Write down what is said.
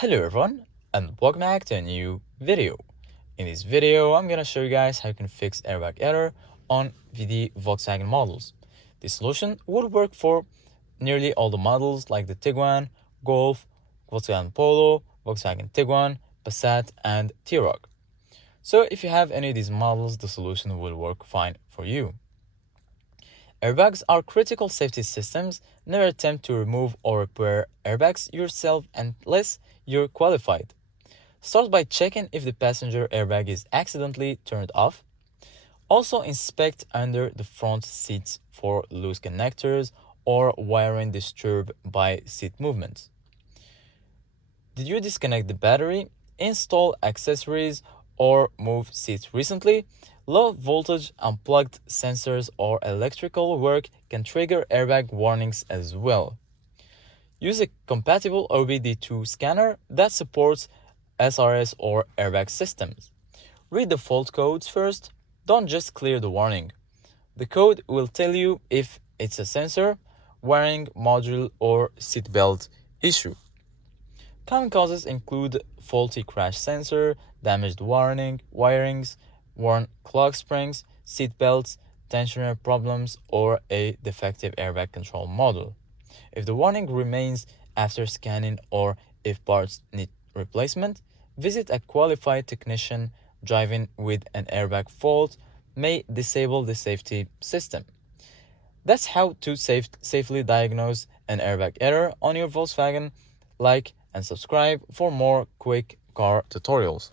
Hello everyone and welcome back to a new video. In this video, I'm gonna show you guys how you can fix airbag error on the Volkswagen models. This solution will work for nearly all the models like the Tiguan, Golf, Volkswagen Polo, Volkswagen Tiguan, Passat, and Touareg. So if you have any of these models, the solution will work fine for you. Airbags are critical safety systems. Never attempt to remove or repair airbags yourself unless you're qualified. Start by checking if the passenger airbag is accidentally turned off. Also inspect under the front seats for loose connectors or wiring disturbed by seat movements. Did you disconnect the battery, install accessories, or move seats recently? Low voltage unplugged sensors or electrical work can trigger airbag warnings as well. Use a compatible OBD2 scanner that supports SRS or airbag systems. Read the fault codes first, don't just clear the warning. The code will tell you if it's a sensor, wiring module, or seatbelt issue. Common causes include faulty crash sensor, damaged wirings, worn clock springs, seat belts, tensioner problems, or a defective airbag control module. If the warning remains after scanning or if parts need replacement, visit a qualified technician. Driving with an airbag fault may disable the safety system. That's how to safely diagnose an airbag error on your Volkswagen. Like and subscribe for more quick car tutorials.